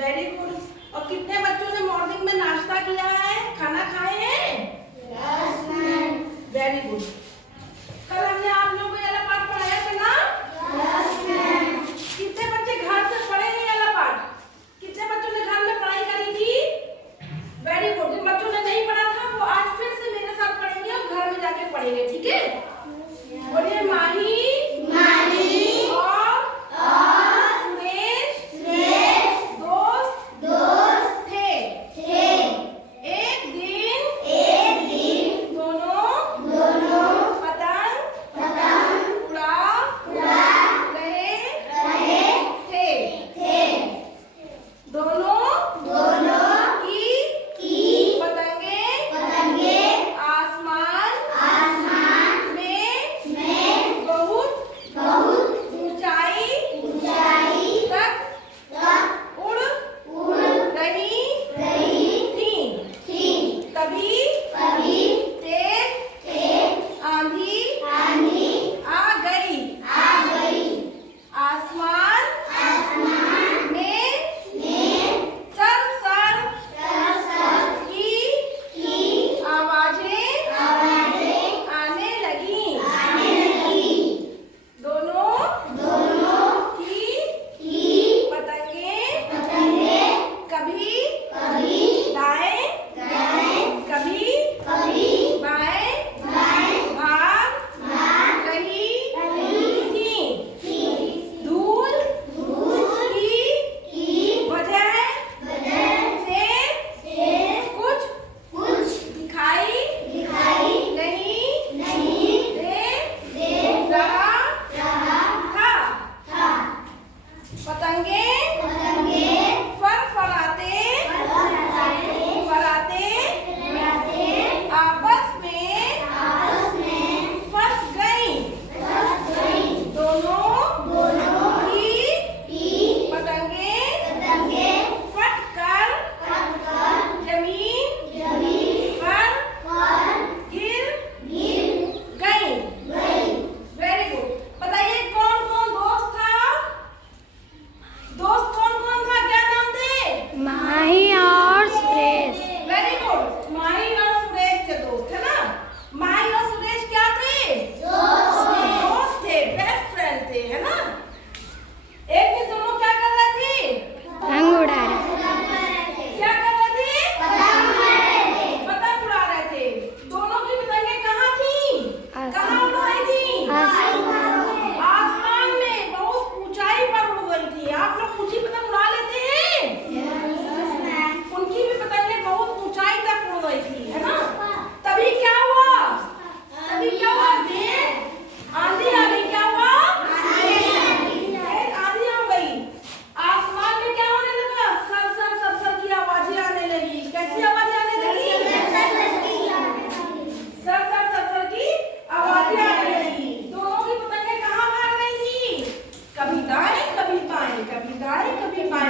Very good. और कितने बच्चों ने मॉर्निंग में नाश्ता किया है, खाना खाए हैं? Yes ma'am. Very good. कल हमने आप लोगों को ये वाला पाठ पढ़ाया था ना? Yes ma'am. कितने बच्चे घर से पढ़े हैं ये वाला पाठ? कितने बच्चों ने घर में पढ़ाई करी थी? Very good. जिन बच्चों ने नहीं पढ़ा था वो आज फिर से मेरे साथ पढ़ेंगे और घर में जाके पढ़ेंगे, ठीक है? बोलिए माही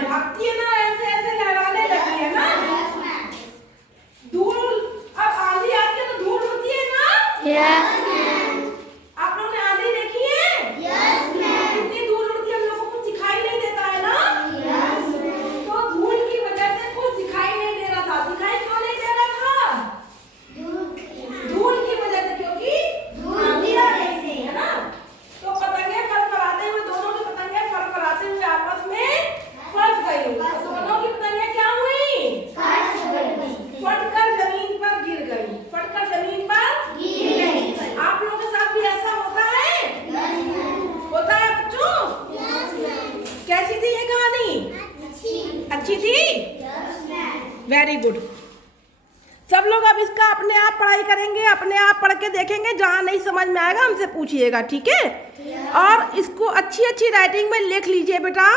भागती है ना, ऐसे ऐसे लहराने लगी है ना। धूल, अब आंधी आती है तो धूल उड़ती है ना। आप लोग ने आंधी देखी है? कितनी धूल उड़ती है, हम लोग को कुछ दिखाई नहीं देता है ना। तो धूल की वजह से कुछ दिखाई नहीं दे रहा था। दिखाई क्यों नहीं दे रहा था? धूल की वजह से, क्योंकि आंधी आ रही थी, है ना। तो पतंगे फरफराते हुए, दोनों की पतंगे फरफराते हुए आपस में फंस गई। दोनों की पतंगे क्या हुई? फटकर जमीन पर गिर गई। फटकर जमीन पर गिर गई। आप लोगों के साथ भी ऐसा होता है? होता है बच्चों? कैसी थी ये कहानी? अच्छी थी? Very good. सब लोग अब इसका अपने आप पढ़ाई करेंगे, अपने आप पढ़ के देखेंगे। जहाँ नहीं समझ में आएगा हमसे पूछिएगा, ठीक है? और इसको अच्छी अच्छी राइटिंग में लिख लीजिए बेटा।